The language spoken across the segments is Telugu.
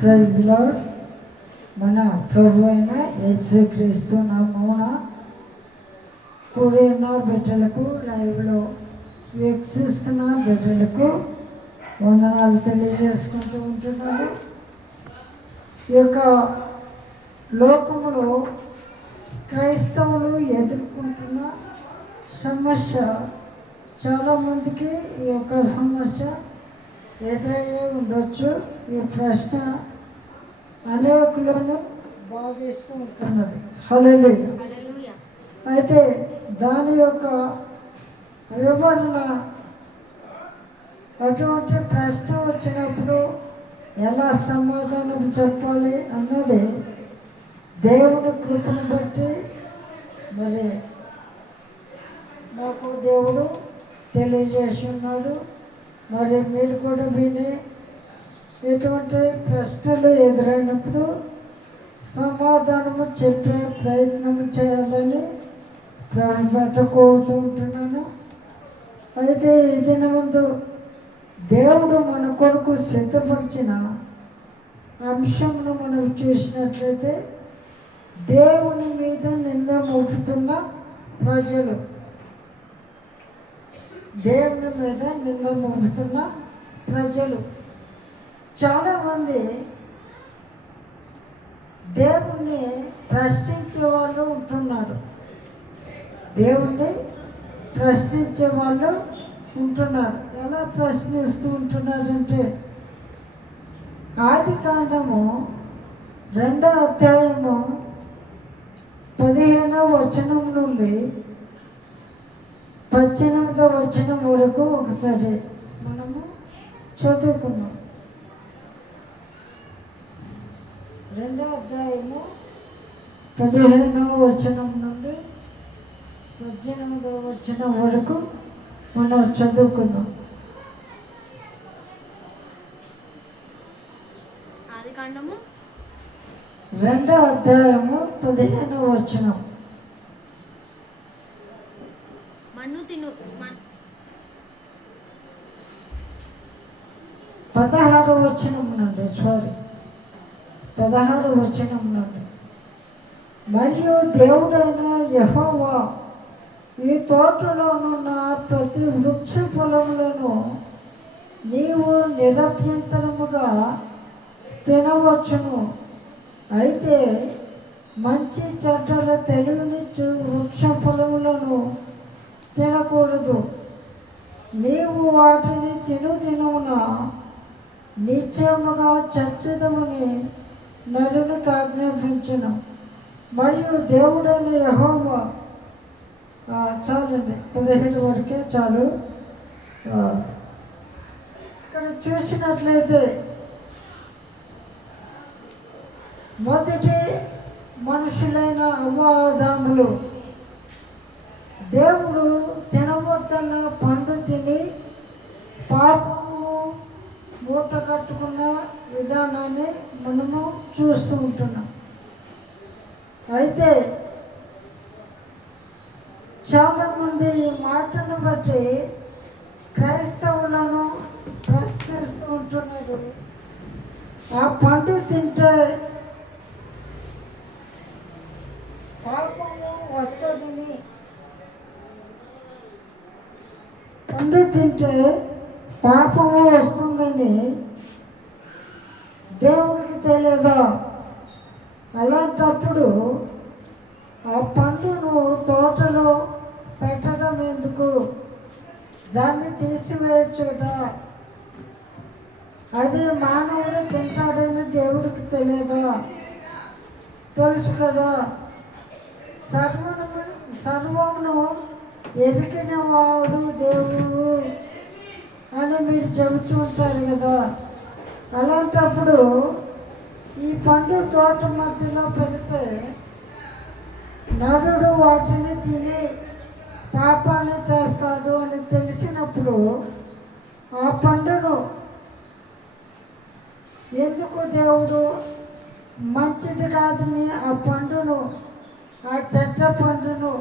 Praise lord. మన ప్రభు అయిన యేసుక్రీస్తు నామమున కూడి ఉన్న బిడ్డలకు, లైవ్లో వీక్షిస్తున్న బిడ్డలకు వందనాలు తెలియజేసుకుంటూ ఉంటున్నాను. ఈ యొక్క లోకములో క్రైస్తవులు ఎదుర్కొంటున్న సమస్య, చాలామందికి ఈ యొక్క సమస్య ఎదురయ్యే ఉండొచ్చు. ఈ ప్రశ్న అనేకులను బాధిస్తూ ఉంటున్నది. హల్లెలూయా. అయితే దాని యొక్క వివరణ, అటువంటి ప్రశ్న వచ్చినప్పుడు ఎలా సమాధానం చెప్పాలి అన్నది దేవుని కృపను బట్టి మరి నాకు దేవుడు తెలియజేసి ఉన్నాడు. మరి మీరు కూడా విని ఎటువంటి ప్రశ్నలు ఎదురైనప్పుడు సమాధానము చెప్పే ప్రయత్నం చేయాలని ప్రభుత్వ కోరుతూ ఉంటున్నాను. అయితే ఈ దినమందు దేవుడు మన కొరకు సిద్ధపరిచిన అంశంను మనం చూసినట్లయితే, దేవుని మీద నింద మోపుతున్న ప్రజలు, దేవుని మీద నింద మోపుతున్న ప్రజలు. చాలామంది దేవుణ్ణి ప్రశ్నించే వాళ్ళు ఉంటున్నారు. దేవుణ్ణి ప్రశ్నించే వాళ్ళు ఉంటున్నారు. ఎలా ప్రశ్నిస్తూ ఉంటున్నారంటే, ఆదికాండము 2వ అధ్యాయము 15వ వచనం నుండి 18వ వచనం వరకు ఒకసారి మనము చదువుకున్నాం. 2వ అధ్యాయము 15వ వచనం నుండి 18వ వచనం వరకు మనం చదువుకుందాం. ఆదికాండము 2వ అధ్యాయము 15వ వచనం. మన్ను తిను 16వ వచనం నుండి 16వ వచనం నుండి. మరియు దేవుడైన యెహోవా ఈ తోటలోనున్న ప్రతి వృక్ష ఫలములను నీవు నిరభ్యంతరముగా తినవచ్చును, అయితే మంచి చెడ్డల తెలివినిచ్చు వృక్ష ఫలములను తినకూడదు. నీవు వాటిని దినమున నిశ్చయముగా చచ్చుదమని నరునికి ఆజ్ఞాపించును. మరియు దేవుడైన యెహోవా, చాలండి 17 వరకే చాలు. ఇక్కడ చూసినట్లయితే మొదటి మనుషులైన అవ్వాదాములు దేవుడు తినవద్దన్న పండు తిని పాపము మూట కట్టుకున్న విధానాన్ని మనము చూస్తూ ఉంటున్నాం. అయితే చాలామంది ఈ మాటను బట్టి క్రైస్తవులను ప్రశ్నిస్తూ ఉంటున్నారు. ఆ పండు తింటే పాపము వస్తుందని, పండు తింటే పాపము వస్తుందని దేవునికి తెలియదా? అలాంటప్పుడు ఆ పండును తోటలో పెట్టడం ఎందుకు? దాన్ని తీసివేయచ్చు కదా. అది మానవుడు తింటాడని దేవుడికి తెలియదా? తెలుసు కదా. సర్వమును ఎరికిన వాడు దేవుడు అని మీరు చెబుతూ ఉంటారు కదా. అలాంటప్పుడు ఈ పండు తోట మధ్యలో పెడితే నరుడు వాటిని తిని పాపాన్ని తెస్తాడు అని తెలిసినప్పుడు ఆ పండును ఎందుకు దేవుడు మంచిది కాదని ఆ పండును, ఆ చెట్ల పండును,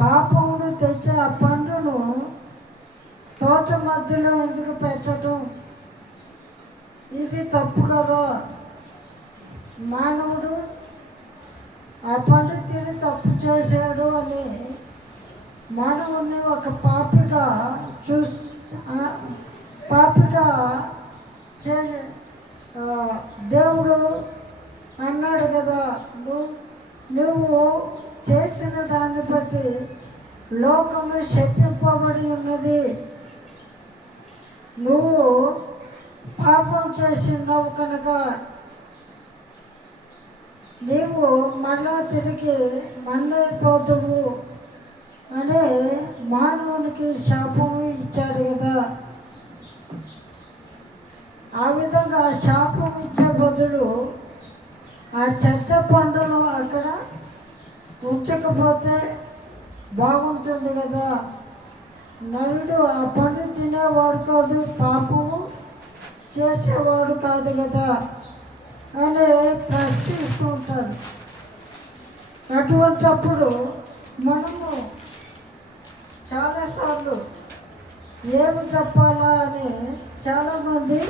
పాపమును తెచ్చే ఆ పండును తోట మధ్యలో ఎందుకు పెట్టడం? ఈ ఇది తప్పు కదా. మానవుడు ఆ పండు తిని తప్పు చేశాడు అని మానవుడిని ఒక పాపిగా పాపిగా చే దేవుడు అన్నాడు కదా, నువ్వు చేసిన దాన్ని బట్టి లోకము శపింపబడి ఉన్నది. నువ్వు పాపం చేసినావు కనుక నీవు మళ్ళా తిరిగి మన్నైపోతువు అనే మానవునికి శాపం ఇచ్చాడు కదా. ఆ విధంగా శాపం ఇచ్చే బదులు ఆ చెత్త పండును అక్కడ ఉంచకపోతే బాగుంటుంది కదా. నరుడు ఆ పండు తినేవాడు కాదు, పాపము చేసేవాడు కాదు కదా అని ప్రశ్నిస్తూ ఉంటారు. అటువంటప్పుడు మనము చాలాసార్లు ఏమి చెప్పాలా అని చాలామంది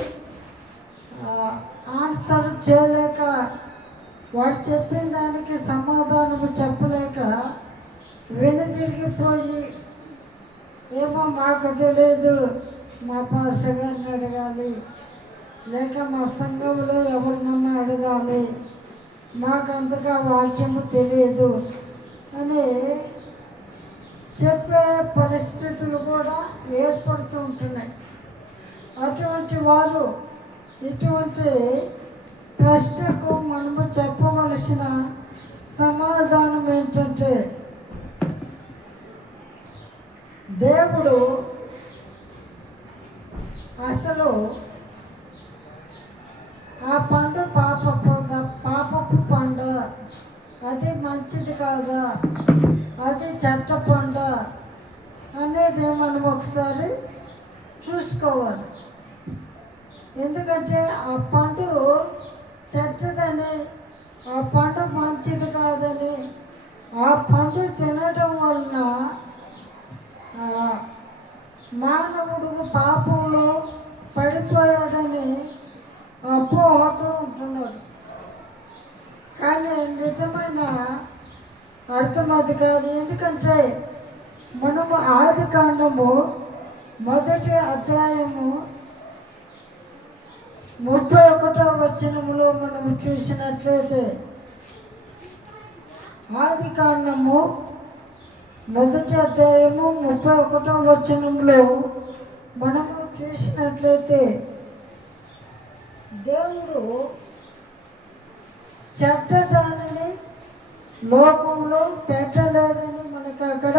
ఆన్సర్ చేయలేక, వాడు చెప్పిన దానికి సమాధానం చెప్పలేక వెనుదిరిగిపోయి, ఏమో మాకు తెలియదు, మా పాస్టర్ గారిని అడగాలి, లేక మా సంఘంలో ఎవరినన్నా అడగాలి, మాకు అంతగా వాక్యము తెలియదు అని చెప్పే పరిస్థితులు కూడా ఏర్పడుతూ ఉంటున్నాయి. అటువంటి వారు ఇటువంటి ప్రశ్నకు మనము చెప్పవలసిన సమాధానం ఏంటంటే, దేవుడు అసలు ఆ పండు పాపపు పండు, అది మంచిది కాదా, అది చెట్ట పండు అనేది మనం ఒకసారి చూసుకోవాలి. ఎందుకంటే ఆ పండు చెడ్డదని, ఆ పండు మంచిది కాదని, ఆ పండు తినడం వలన మానవుడు పాపంలో పడిపోయాడని అపోహతో ఉంటున్నాడు. కానీ నిజమైన అర్థం అది కాదు. ఎందుకంటే మనము ఆది కాండము 1వ అధ్యాయము 31వ వచనములో మనము చూసినట్లయితే, ఆది కాండము 1వ అధ్యాయము 31వ వచనంలో మనము చూసినట్లయితే, దేవుడు చెడ్డదానిని లోకంలో పెట్టలేదని మనకు అక్కడ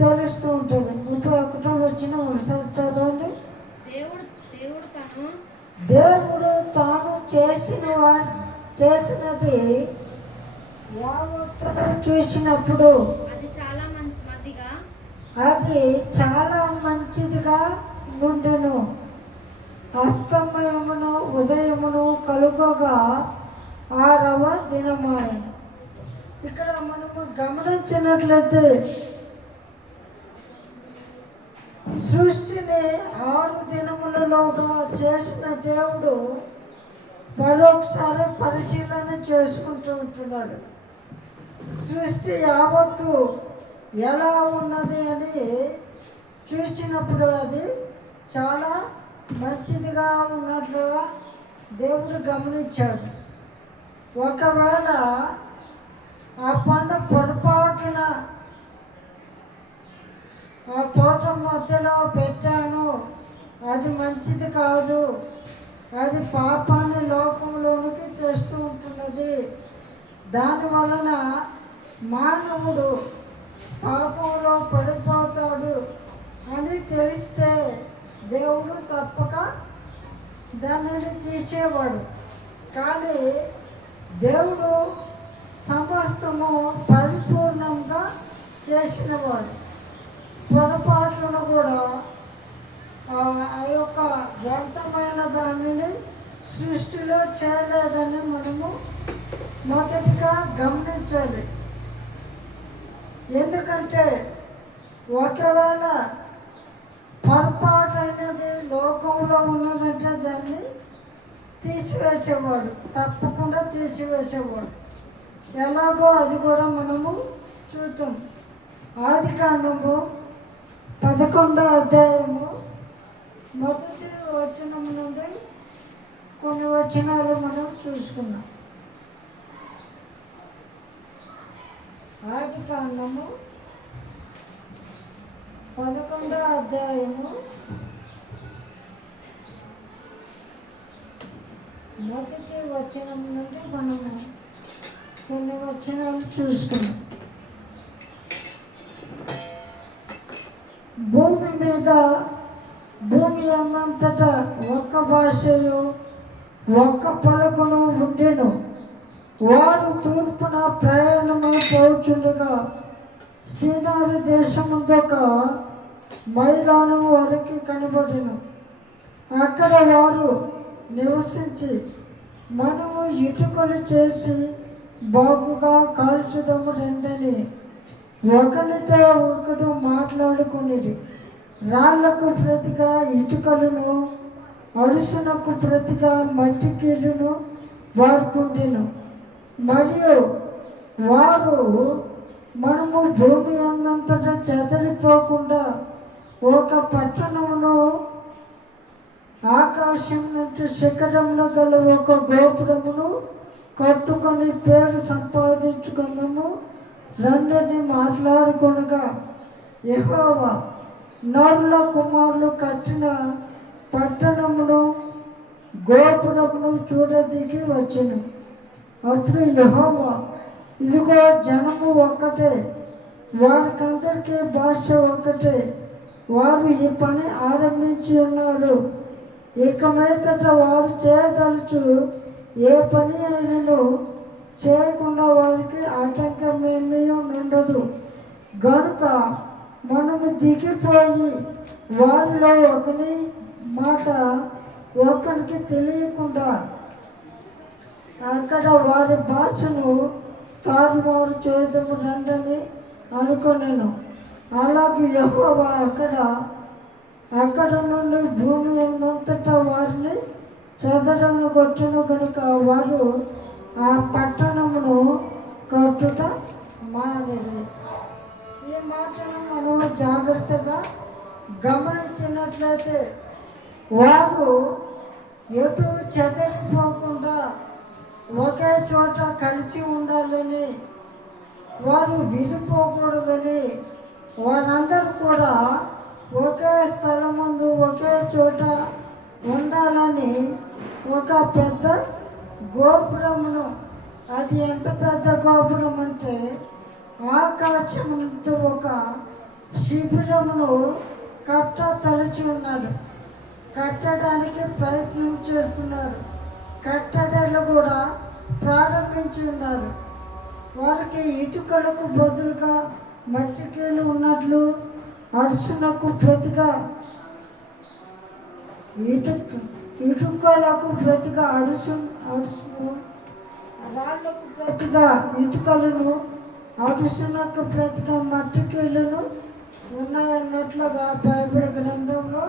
తెలుస్తూ ఉంటుంది. 31వ వచనం ఒకసారి చదవండి. దేవుడు తాను చేసినది యావత్తును చూసినప్పుడు అది చాలా మంచిదిగా నుండెను. అస్తమయమును ఉదయమును కలుగగా 6వ దినమాయెను. ఇక్కడ మనము గమనించినట్లయితే సృష్టిని 6 దినములలోగా చేసిన దేవుడు మరొకసారి పరిశీలన చేసుకుంటూ ఉంటున్నాడు. సృష్టి యావత్తు ఎలా ఉన్నది అని చూసినప్పుడు అది చాలా మంచిదిగా ఉన్నట్లుగా దేవుడు గమనించాడు. ఒకవేళ ఆ పండు పొరపాటున ఆ తోట మధ్యలో పెట్టాను, అది మంచిది కాదు, అది పాపాన్ని లోకంలోనికి తెస్తూ ఉంటున్నది, దానివలన మానవుడు పాపంలో పడిపోతాడు అని తెలిస్తే దేవుడు తప్పక దానిని తీసేవాడు. కానీ దేవుడు సమస్తము పరిపూర్ణంగా చేసినవాడు. పొరపాట్లను కూడా ఆ యొక్క వ్యర్థమైన దానిని సృష్టిలో చేయలేదని మనము మొదటిగా గమనించాలి. ఎందుకంటే ఒకవేళ పొరపాటు అనేది లోకంలో ఉన్నదంటే దాన్ని తీసివేసేవాడు, తప్పకుండా తీసివేసేవాడు. ఎలాగో అది కూడా మనము చూద్దాం. ఆది కాండము 11వ అధ్యాయము మొదటి వచనం నుండి కొన్ని వచనాలు మనం చూసుకున్నాం. ఆది కాండము 11వ అధ్యాయము మొదటి వచనం నుండి మనము కొన్ని వచనాలు చూసుకున్నాం. భూమి అన్నంతటా ఒక్క భాషయు ఒక్క పలుకును ఉండెను. వారు తూర్పున ప్రయాణమై పోచుండగా సీనారు దేశముందొక మైదానం వారికి కనబడెను. అక్కడ వారు నివసించి, మనము ఇటుకలు చేసి బాగుగా కాల్చుదము రండని ఒకరితో ఒకడు మాట్లాడుకునేది. రాళ్లకు ప్రతిగా ఇటుకలను, అడుసునకు ప్రతిగా మట్టి కీళ్ళను వాడుకుంటెను. మరియు వారు, మనము భూమి అందంతటా చెదరిపోకుండా ఒక పట్టణమును, ఆకాశం నుండి శిఖరంలో గల ఒక గోపురమును కట్టుకొని పేరు సంపాదించుకుందాము రండని మాట్లాడుకొనగా, యెహోవా నరుల కుమారులు కట్టిన పట్టణమును గోపురమును చూడదిగి వచ్చెను. అప్పుడు యెహోవా, ఇదిగో జనము ఒక్కటే, వారికందరికీ భాష ఒక్కటే, వారు ఈ పని ఆరంభించి ఉన్నారు. ఇక మీదట వారు చేయదలుచు ఏ పని అయినను చేయకుండా వారికి ఆటంకమేమీ ఉండదు. గనుక మనము దిగిపోయి వారిలో ఒకని మాట ఒకరికి తెలియకుండా అక్కడ వారి భాషను తారుమారు చేయదము రండని అనుకొనెను. అలాగే యెహోవా అక్కడ నుండి భూమి అంతటా వారిని చెదరను కొట్టును. కనుక వారు ఆ పట్టణమును కట్టుట మానేది. ఈ మాటను మనము జాగ్రత్తగా గమనించినట్లయితే వారు ఎటు చెదరిపోకుండా ఒకే చోట కలిసి ఉండాలని, వారు విడిపోకూడదని, వారందరూ కూడా ఒకే స్థలం ముందు ఒకే చోట ఉండాలని ఒక పెద్ద గోపురమును, అది ఎంత పెద్ద గోపురం అంటే ఆకాశం నుండి ఒక శిబిరమును తలచి ఉన్నారు. కట్టడానికి ప్రయత్నం చేస్తున్నారు. కట్టడాలు కూడా ప్రారంభించి ఉన్నారు. వారికి ఇటుకలకు బదులుగా మట్టికీలు ఉన్నట్లు, అడుసునకు ప్రతిగా ఇటుకలకు ప్రతిగా అడుసును, రాళ్లకు ప్రతిగా ఇటుకలను, అడుసునకు ప్రతిగా మట్టికీళ్ళను ఉన్నాయన్నట్లుగా బైబిల్ గ్రంథంలో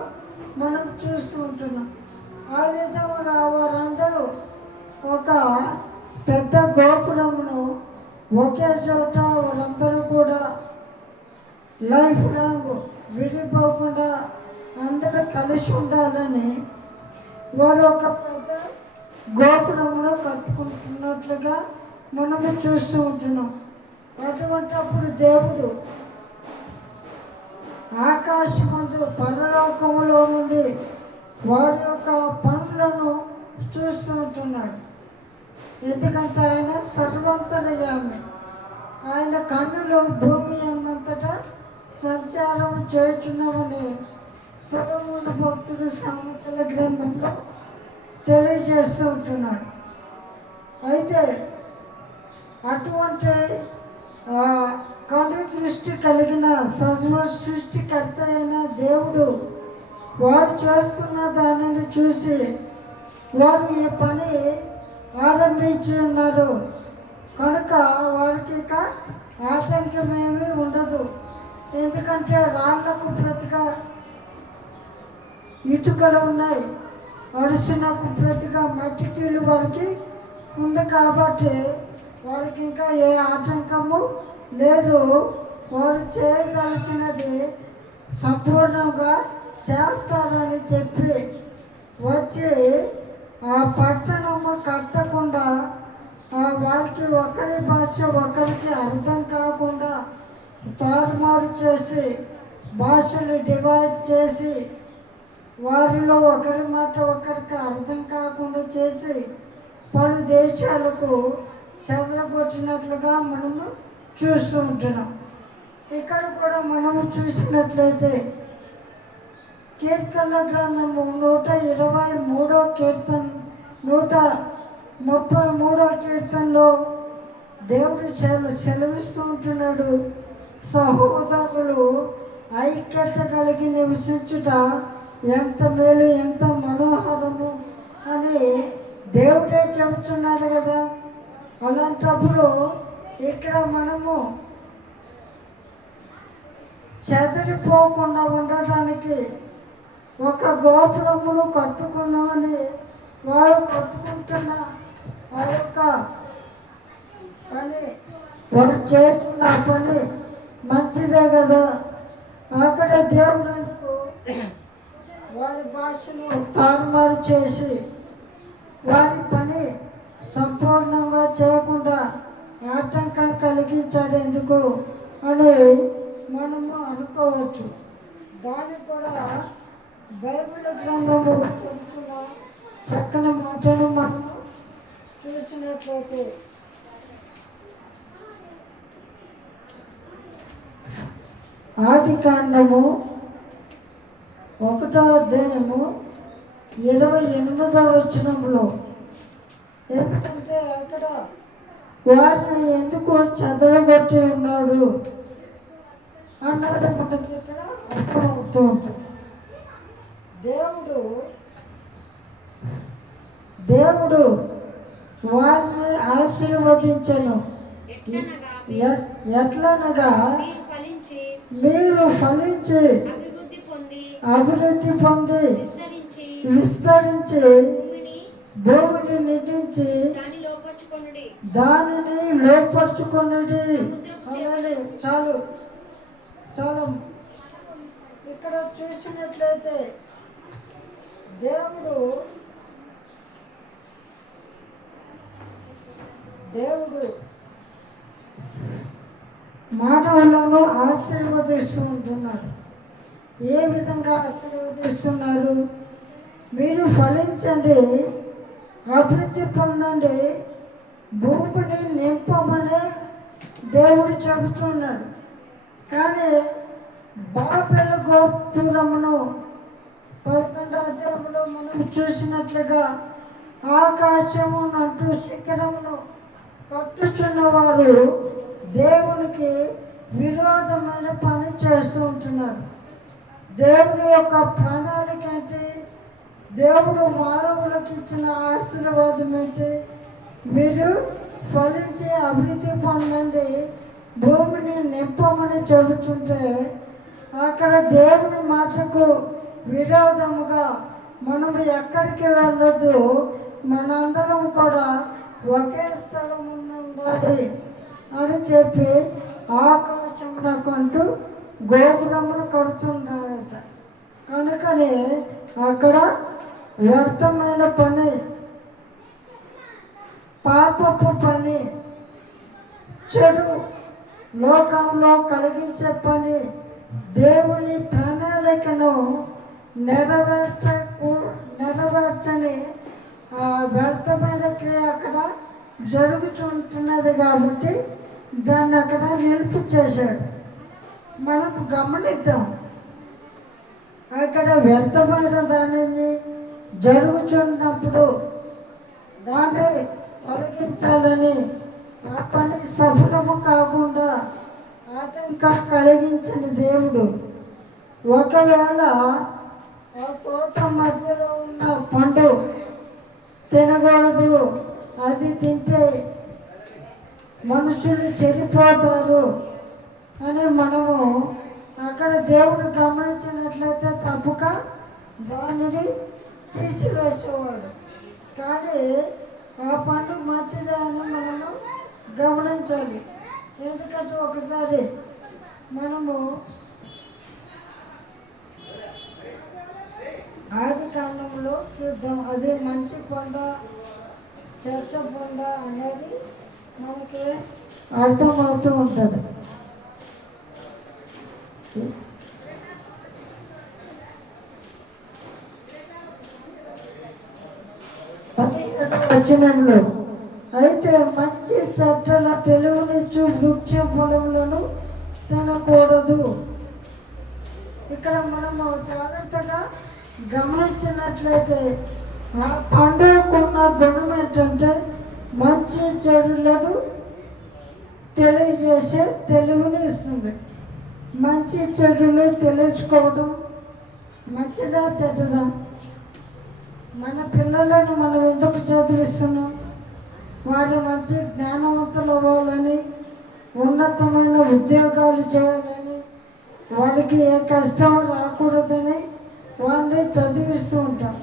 మనం చూస్తూ ఉంటున్నాం. ఆ విధముగా వారందరూ ఒక పెద్ద గోపురమును ఒకే చోట వారందరూ కూడా లైఫ్ లాంగ్ విడిపోకుండా అందరూ కలిసి ఉండాలని వారు ఒక పెద్ద గోపురమును కట్టుకుంటున్నట్లుగా మనము చూస్తూ ఉంటున్నాం. అటువంటిప్పుడు దేవుడు ఆకాశమందు పరలోకములో నుండి వారి యొక్క పనులను చూస్తూ ఉంటున్నాడు. ఎందుకంటే ఆయన సర్వంతర్యామి. ఆయన కన్నులు భూమి అందంతటా సంచారం చేయుచున్నామని సొలొమోను భక్తుడు సామెతల గ్రంథంలో తెలియజేస్తూ ఉంటున్నాడు. అయితే అటువంటి కను దృష్టి కలిగిన సర్వ సృష్టికర్త అయిన దేవుడు వారు చేస్తున్న దానిని చూసి వారు ఈ పని ఆరంభించి ఉన్నారు. కనుక వారికి ఇక ఆటంకమేమీ ఉండదు. ఎందుకంటే రాళ్లకు ప్రతిగా ఇటుకలు ఉన్నాయి, అడుసునకు ప్రతిగా మట్టి తీలు వారికి ఉంది కాబట్టి వారికి ఇంకా ఏ ఆటంకము లేదు. వారు చేయదలిచినది సంపూర్ణంగా చేస్తారని చెప్పి వచ్చి ఆ పట్టణము కట్టకుండా వారికి ఒకరి భాష ఒకరికి అర్థం కాకుండా తారుమారు చేసి భాషలు డివైడ్ చేసి వారిలో ఒకరి మాట ఒకరికి అర్థం కాకుండా చేసి పలు దేశాలకు చెదరగొట్టినట్లుగా మనము చూస్తూ ఉంటున్నాం. ఇక్కడ కూడా మనము చూసినట్లయితే కీర్తన గ్రంథము 123 కీర్తన 133 కీర్తనలో దేవుడు సెలవిస్తూ ఉంటున్నాడు, సహోదరులు ఐక్యత కలిగి నివసించుట ఎంత మేలు ఎంత మనోహరము అని దేవుడే చెబుతున్నాడు కదా. అలాంటప్పుడు ఇక్కడ మనము చెదిరిపోకుండా ఉండటానికి ఒక గోపురమును కట్టుకుందామని వారు కట్టుకుంటున్న ఆ యొక్క పని, వారు చేస్తున్న పని మంచిదే కదా. అక్కడ దేవుడు ఎందుకు వారి భాషను తారుమారు చేసి వారి పని సంపూర్ణంగా చేయకుండా ఆటంకం కలిగించాడు ఎందుకు అని మనము అనుకోవచ్చు. దాన్ని కూడా బైబిల్ గ్రంథము చెబుతున్న చక్కని మాటను మనము చూసినట్లయితే ఆదికాండము 1వ అధ్యాయము 28వ వచనంలో, ఎందుకంటే అక్కడ వారిని ఎందుకు చెదరగొట్టి ఉన్నాడు అన్నది మనకి ఇక్కడ అర్థమవుతూ ఉంటుంది. దేవుడు వారిని ఆశీర్వదించను. ఎట్లనగా మీరు ఫలించి అభివృద్ధి పొంది విస్తరించి భూమిని నిండించి దానిని లోపరుచుకొనుడి. అలాగే చాలు చాలా ఇక్కడ చూసినట్లయితే దేవుడు మానవులను ఆశీర్వదిస్తూ ఉంటున్నాడు. ఏ విధంగా ఆశీర్వదిస్తున్నాడు? మీరు ఫలించండి, అభివృద్ధి పొందండి, భూమిని నింపమని దేవుడు చెబుతున్నాడు. కానీ బాబెల్ గోపురమును 11వ అధ్యాయంలో మనం చూసినట్లుగా ఆకాశము నంటూ శిఖరమును కట్టుచున్న వారు దేవునికి విరోధమైన పని చేస్తూ ఉంటున్నారు. దేవుని యొక్క ప్రణాళిక ఏంటి? దేవుడు మానవులకు ఇచ్చిన ఆశీర్వాదం ఏంటి? మీరు ఫలించి అభివృద్ధి పొందండి, భూమిని నింపమని చెబుతుంటే అక్కడ దేవుని మాటకు విరోధముగా మనం ఎక్కడికి వెళ్ళదు, మనందరం కూడా ఒకే స్థలం ఉండాలి అని చెప్పి ఆకాశమునకంటూ గోపురమును కడుతున్నారట. కనుకనే అక్కడ వ్యర్థమైన పని, పాపపు పని, చెడు లోకంలో కలిగించే పని, దేవుని ప్రణాళికను నెరవేర్చని వ్యర్థమైన క్రియ అక్కడ జరుగుతుంటున్నది కాబట్టి దాన్ని అక్కడ నిలుపు చేశాడు. మనం గమనిద్దాం, అక్కడ వ్యర్థమైన దానిని జరుగుతున్నప్పుడు దాన్ని తొలగించాలని ఆ పని సఫలము కాకుండా ఆటంకం కలిగించిన దేవుడు ఒకవేళ ఆ తోట మధ్యలో ఉన్న పండు తినకూడదు, అది తింటే మనుషులు చెడిపోతారు అని మనము అక్కడ దేవుడు గమనించినట్లయితే తప్పక దానిని తీసివేసేవాడు. కానీ ఆ పండు మంచిదే అని మనము గమనించాలి. ఎందుకంటే ఒకసారి మనము ఆది కాండంలో చూద్దాం, అది మంచి పండ చెట్ట పండ అనేది మనకి అర్థమవుతూ ఉంటుంది. వచనంలో అయితే మంచి చెట్టల తెలివినిచ్చు వృక్ష ఫలములను తినకూడదు. ఇక్కడ మనము జాగ్రత్తగా గమనించినట్లయితే ఆ పండుగకున్న గుణం ఏంటంటే మంచి చెడులను తెలియజేసే తెలివిని ఇస్తుంది. మంచి చెడులు తెలుసుకోవడం మంచిదా చెడ్డదా? మన పిల్లలను మనం ఎందుకు చదివిస్తున్నాం? వాడు మంచి జ్ఞానవంతులు అవ్వాలని, ఉన్నతమైన ఉద్యోగాలు చేయాలని, వాడికి ఏ కష్టం రాకూడదని వాడిని చదివిస్తూ ఉంటాం.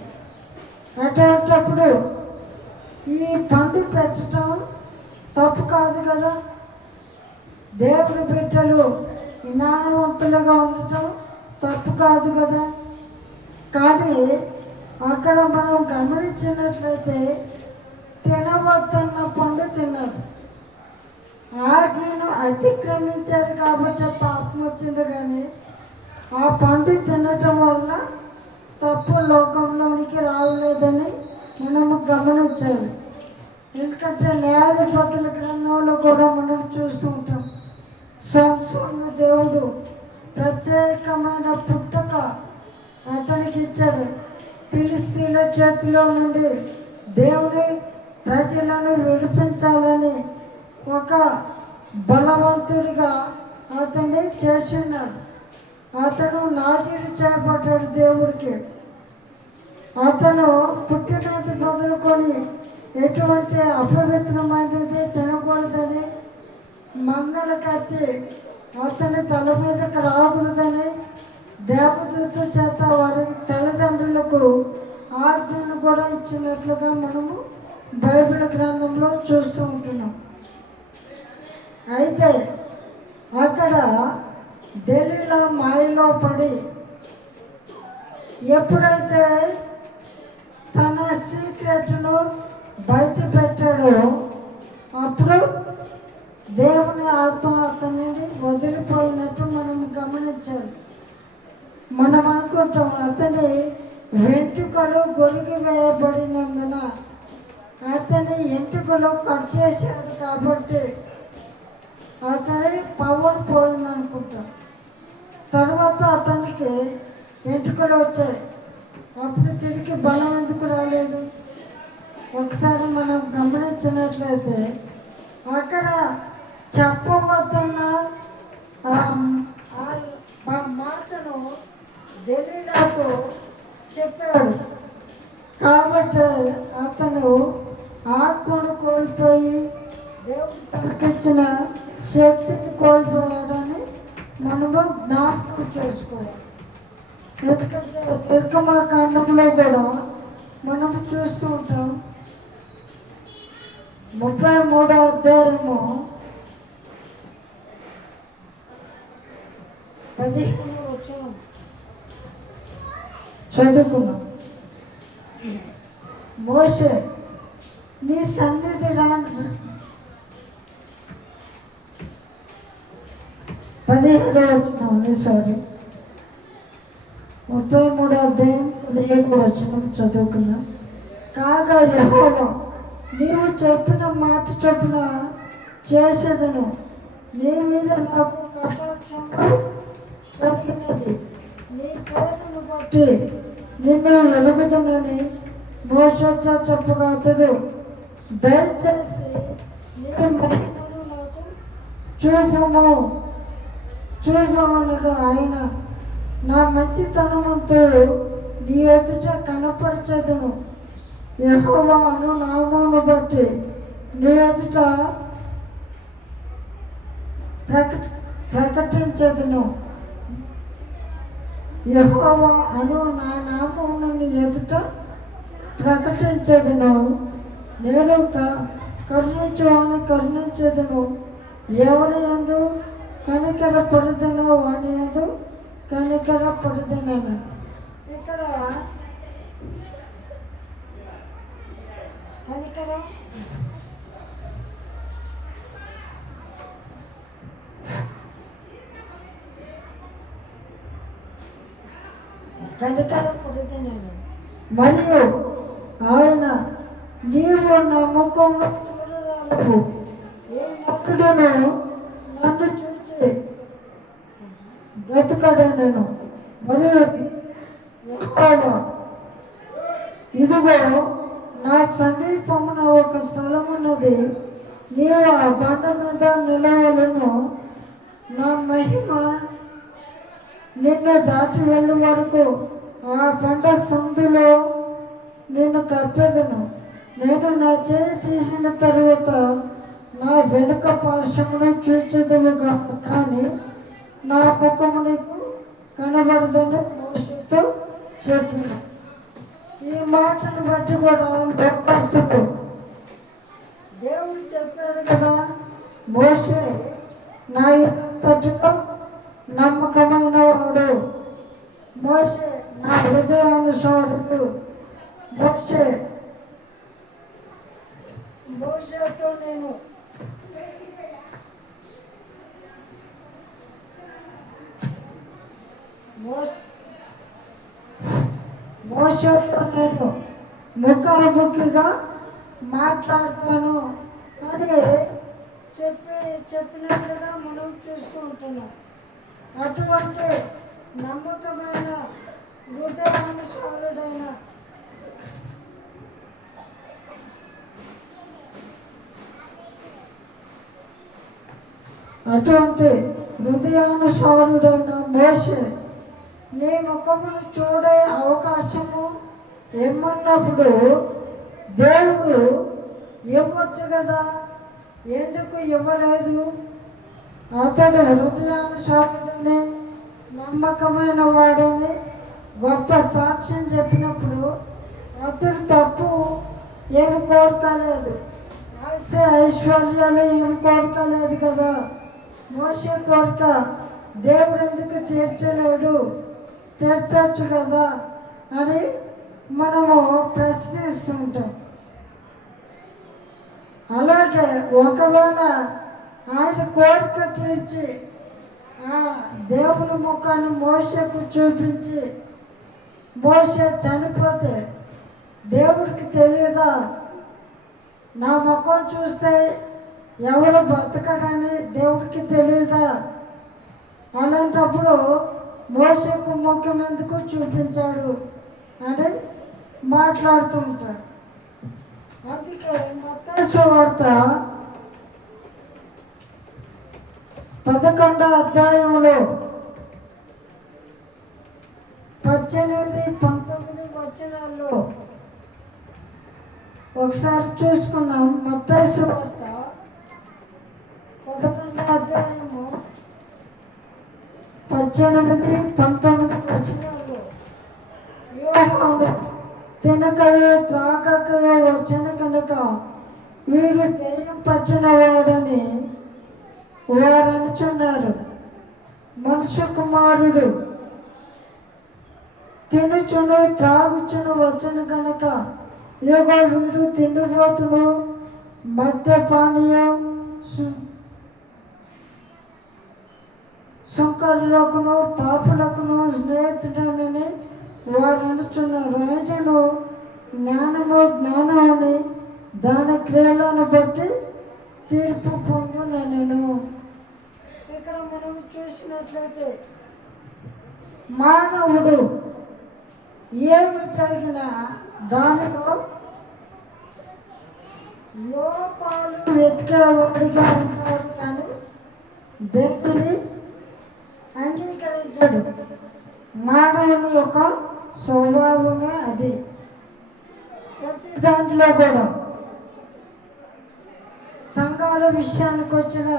అటువంటప్పుడు ఈ పండు పెట్టడం తప్పు కాదు కదా. దేవుని బిడ్డలు జ్ఞానవంతులుగా ఉండటం తప్పు కాదు కదా. కానీ అక్కడ మనం గమనించినట్లయితే తినవద్దన్న పండు తిన్నారు. ఆజ్ఞను అతిక్రమించారు కాబట్టి పాపం వచ్చింది. కానీ ఆ పండు తినటం వల్ల తప్పు లోకంలోనికి రావలేదని మనము గమనించాలి. ఎందుకంటే న్యాయాధిపతుల గ్రంథంలో కూడా మనం చూస్తూ ఉంటాం. సంసోను దేవుడు ప్రత్యేకమైన పుట్టుక అతనికి ఇచ్చాడు. ఫిలిస్తీన్ల చేతిలో నుండి దేవుని ప్రజలను విడిపించాలని ఒక బలవంతుడిగా అతన్ని చేస్తున్నాడు. అతను నాజీరు చేయబడ్డాడు దేవుడికి. అతను పుట్టినది మొదలుకొని ఎటువంటి అపవిత్రమైనది తినకూడదని, మంగళ కత్తి అతని తల మీదకి రాకూడదని దేవదూత చేత వారి తల్లిదండ్రులకు ఆజ్ఞను కూడా ఇచ్చినట్లుగా మనము బైబిల్ గ్రంథంలో చూస్తూ ఉంటున్నాం. అయితే అక్కడ దెలీలా మాయలో పడి ఎప్పుడైతే తన సీక్రెట్ను బయట పెట్టాడో అప్పుడు దేవుని ఆత్మ అతనిని వదిలిపోయినట్టు మనం గమనించాలి. మనం అనుకుంటాం అతని వెంట్రుకలు గొరిగి వేయబడినందున అతని ఎంట్రుకలు కట్ చేశాడు కాబట్టి అతని పవర్ పోయింది అనుకుంటాం. తర్వాత అతనికి వెంట్రుకలు వచ్చాయి. అప్పుడు తిరిగి బలం ఎందుకు రాలేదు? ఒకసారి మనం గమనించినట్లయితే అక్కడ చెప్పవద్దన్న ఆ మాటను దెలీలాతో చెప్పాడు. కాబట్టి అతను ఆత్మను కోల్పోయి దేవుడు తనకిచ్చిన శక్తిని కోల్పోయాడని మనము జ్ఞాపకం చేసుకోవాలి. ఎందుకంటే నిర్గమకాండంలో కూడా మనము చూస్తూ ఉంటాం. 33వ అధ్యాయము 15వ వచనం చదువుకుందాం. మోషే నీ సన్నిధి రాను 17వ వచనం సారీ 33వ అధ్యాయం 17వ వచనం చదువుకుందాం. కాగా యెహోవా నీవు చెప్పిన మాట చొప్పున చేసేదను, నీ మీద నాకు కటాక్షము కలిగినది, నీ పేరును బట్టి నిన్ను వెలుగుతున్నని మోషేతో చెప్పగా అతడు దయచేసి నీ మహిమను నాకు చూపమనగా ఆయన నా మంచితనమంతో నీ ఎదుట కనపరచదును, యెహోవా అను నామమును బట్టి నీ ఎదుట ప్రకటించదును. యెహోవా అను నా నామమును నీ ఎదుట ప్రకటించదును. నేను కరుణించువాని కరుణించదును. ఎవరి యందు కనికర పడుతున్నో వాని యందు కనికర పడుతున్నాను. ఇక్కడ కనికరం పడుతున్నాను. మరియు ఆయన నీవు నా ముఖంలో చూడగలవు. ఏ నటుడును నన్ను చూసి బ్రతుకడనను. మరియు యెహోవా, ఇదిగో నా సమీపమున ఒక స్థలం ఉన్నది. నీవు ఆ బండ మీద నిలవలను. నా మహిమ నిన్ను దాటి వెళ్ళే వరకు ఆ బండ సందులో నిన్ను కప్పెదను. నేను నా చేయి తీసిన తరువాత నా వెనుక పార్శ్వమును చూచెదవుగా, కానీ నా ముఖము నీకు కనబడదని మోషేతో చెప్పాను. ఈ మాటను బట్టి కూడా లోకస్తుడు దేవుడు చెప్పాడు కదా, మోషే నా ఇల్లంతటిలో నమ్మకమైన వాడు, మోషే నా హృదయానుసారుడు. మోషేతో నేను ముఖాముఖిగా మాట్లాడతాను అని చెప్పినట్లుగా మనం చూస్తూ ఉంటున్నాం. అటువంటి నమ్మకమైన హృదయానుసారుడైన మోషే నీ ముఖమును చూడే అవకాశము ఏమన్నప్పుడు దేవుడు ఇవ్వచ్చు కదా, ఎందుకు ఇవ్వలేదు? అతడు హృదయానుసారుడని నమ్మకమైన వాడని గొప్ప సాక్ష్యం చెప్పినప్పుడు అతడు తప్పు ఏమి కోరుకోలేదు, ఆస్తి ఐశ్వర్యాలు ఏమి కోరుకోలేదు కదా. మోషే కోరిక దేవుడు ఎందుకు తీర్చలేడు, తీర్చవచ్చు కదా అని మనము ప్రశ్నిస్తూ ఉంటాం. అలాగే ఒకవేళ ఆయన కోరిక తీర్చి ఆ దేవుని ముఖాన్ని మోషేకు చూపించి మోషే చనిపోతే దేవుడికి తెలియదా? నా ముఖం చూస్తే ఎవరు బతకడని దేవుడికి తెలియదా? అలాంటప్పుడు మోషేకు ముఖం ఎందుకు చూపించాడు అని మాట్లాడుతూ ఉంటాడు. అందుకే మత్తయి సువార్త 11వ అధ్యాయంలో 18-19 వచనాల్లో ఒకసారి చూసుకుందాం. మత్తయి సువార్త 11వ అధ్యాయము 18-19 వచనాల్లో యోహాను తినకయో త్రాగకయో వచ్చను కనుక వీడు దెయ్యం పట్టిన వాడని వారు అనుచున్నారు. మనుష్య కుమారుడు తినుచును త్రాగుచును వచ్చను కనుక ఇదిగో వీడు తిండిపోతును మద్యపానీయం సుంకరులకును పాపులకును స్నేహితుడనని వారు అనుచున్నారు. ఆయనను జ్ఞానం అని దాని క్రియలను బట్టి తీర్పు పొందునెను. ఇక్కడ మనం చూసినట్లయితే మానవుడు ఏమి జరిగినా దానిలో లోపాలు వెతికేవాడిగా ఉంటాడు, కానీ దేవుని అంగీకరించాడు. మానవుని యొక్క స్వభావమే అది. ప్రతి దాంట్లో కూడా సంఘాల విషయానికి వచ్చిన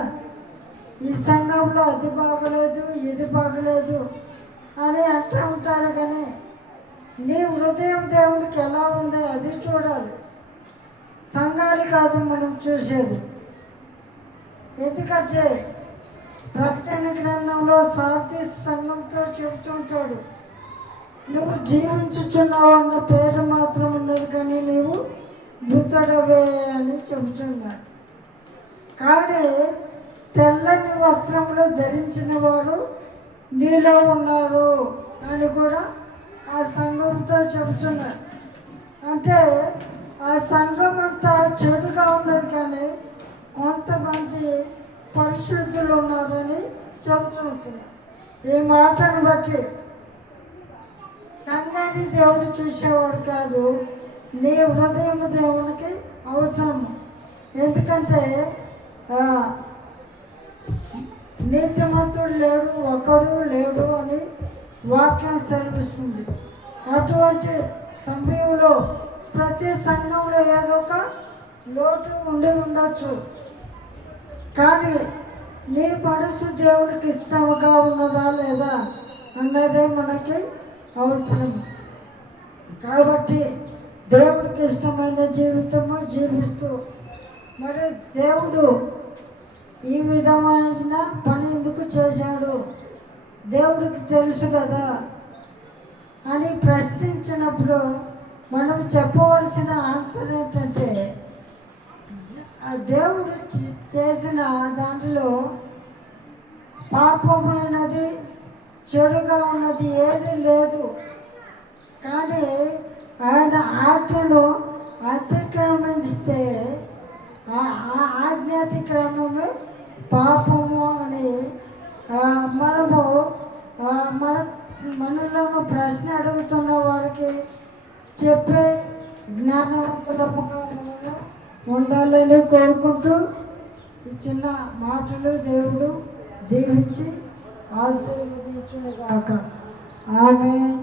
ఈ సంఘంలో అది బాగలేదు ఇది బాగలేదు అని అంటూ ఉంటారు, కానీ నీ హృదయం దేవునికి ఎలా ఉంది అది చూడాలి. సంఘాలు కాదు మనం చూసేది. ఎందుకంటే ప్రకటన గ్రంథంలో సార్థి సంఘంతో చెబుతుంటాడు, నువ్వు జీవించుచున్నావు అన్న పేరు మాత్రం ఉన్నది కానీ నీవు మృతుడవే అని చెబుతున్నాడు. కానీ తెల్లని వస్త్రములు ధరించిన వారు నీలో ఉన్నారు అని కూడా ఆ సంఘంతో చెబుతున్నారు. అంటే ఆ సంఘం అంతా చెడుగా ఉన్నది కానీ కొంతమంది పరిశుద్ధులు ఉన్నారని చెబుతుంటున్నారు. ఈ మాటను బట్టి సంఘాన్ని దేవుడు చూసేవాడు కాదు, నీ హృదయం దేవునికి అవసరం. ఎందుకంటే నీతిమంతుడు లేడు, ఒకడు లేడు అని వాక్యం సెలవిస్తుంది. అటువంటి సమయంలో ప్రతి సంఘంలో ఏదో ఒక లోటు ఉండి ఉండొచ్చు. కానీ నీ మనసు దేవుడికి ఇష్టంగా ఉన్నదా లేదా అన్నదే మనకి అవసరం. కాబట్టి దేవుడికి ఇష్టమైన జీవితము జీవిస్తూ మరి దేవుడు ఈ విధమైన పని ఎందుకు చేశాడు దేవుడికి తెలుసు కదా అని ప్రశ్నించినప్పుడు మనం చెప్పవలసిన ఆన్సర్ ఏంటంటే, ఆ దేవుడు చేసిన దాంట్లో పాపమైనది చెడుగా ఉన్నది ఏది లేదు. కానీ ఆయన ఆజ్ఞను అతిక్రమిస్తే ఆ ఆజ్ఞాతిక్రమమే పాపము అని మనలను ప్రశ్న అడుగుతున్న వారికి చెప్పే జ్ఞానవంతులముగా మనము ఉండాలని కోరుకుంటూ ఈ చిన్న మాటలు దేవుడు దీవించి ఆశీర్వదించుగాక. ఆమేన్.